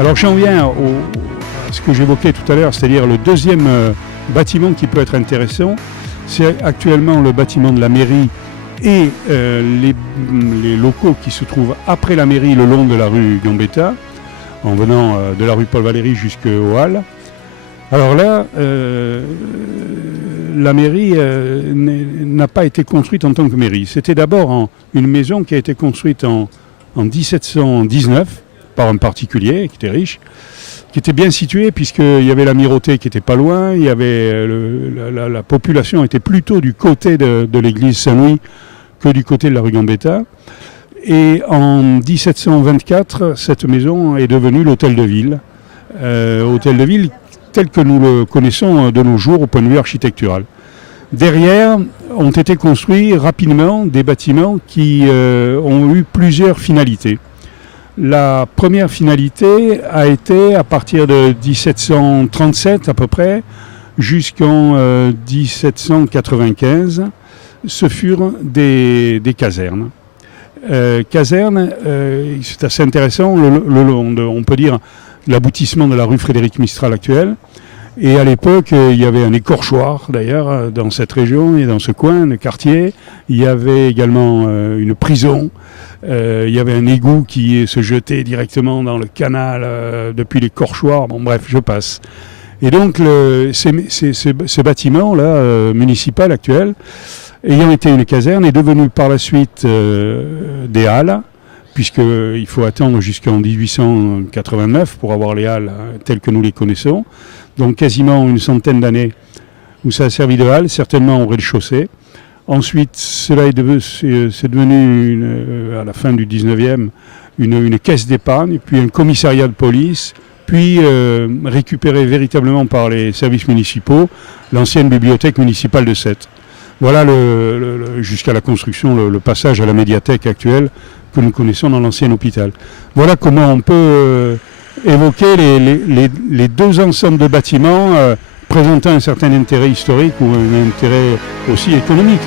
Alors j'en viens à ce que j'évoquais tout à l'heure, c'est-à-dire le deuxième bâtiment qui peut être intéressant. C'est actuellement le bâtiment de la mairie et les locaux qui se trouvent après la mairie le long de la rue Gambetta, en venant de la rue Paul Valéry jusqu'aux Halles. Alors là, la mairie n'a pas été construite en tant que mairie. C'était d'abord une maison qui a été construite en 1719 par un particulier qui était riche, qui était bien situé puisqu'il y avait l'amirauté qui était pas loin, il y avait la population était plutôt du côté de l'église Saint-Louis que du côté de la rue Gambetta. Et en 1724, cette maison est devenue l'hôtel de ville. Hôtel de ville tel que nous le connaissons de nos jours au point de vue architectural. Derrière ont été construits rapidement des bâtiments qui ont eu plusieurs finalités. La première finalité a été à partir de 1737 à peu près jusqu'en 1795, ce furent des casernes. Casernes, c'est assez intéressant, le long de, on peut dire, l'aboutissement de la rue Frédéric Mistral actuelle. Et à l'époque, il y avait un écorchoir d'ailleurs dans cette région et dans ce coin, le quartier. Il y avait également une prison. Il y avait un égout qui se jetait directement dans le canal depuis l'écorchoir. Bon bref, je passe. Et donc ce bâtiment-là, municipal actuel, ayant été une caserne, est devenu par la suite des halles, puisqu'il faut attendre jusqu'en 1889 pour avoir les halles telles que nous les connaissons. Donc quasiment une centaine d'années où ça a servi de halle, certainement au rez-de-chaussée. Ensuite, c'est devenu, à la fin du 19e, une caisse d'épargne, puis un commissariat de police, puis récupéré véritablement par les services municipaux, l'ancienne bibliothèque municipale de Sète. Voilà jusqu'à la construction, le passage à la médiathèque actuelle que nous connaissons dans l'ancien hôpital. Voilà comment on peut évoquer les deux ensembles de bâtiments présentant un certain intérêt historique ou un intérêt aussi économique.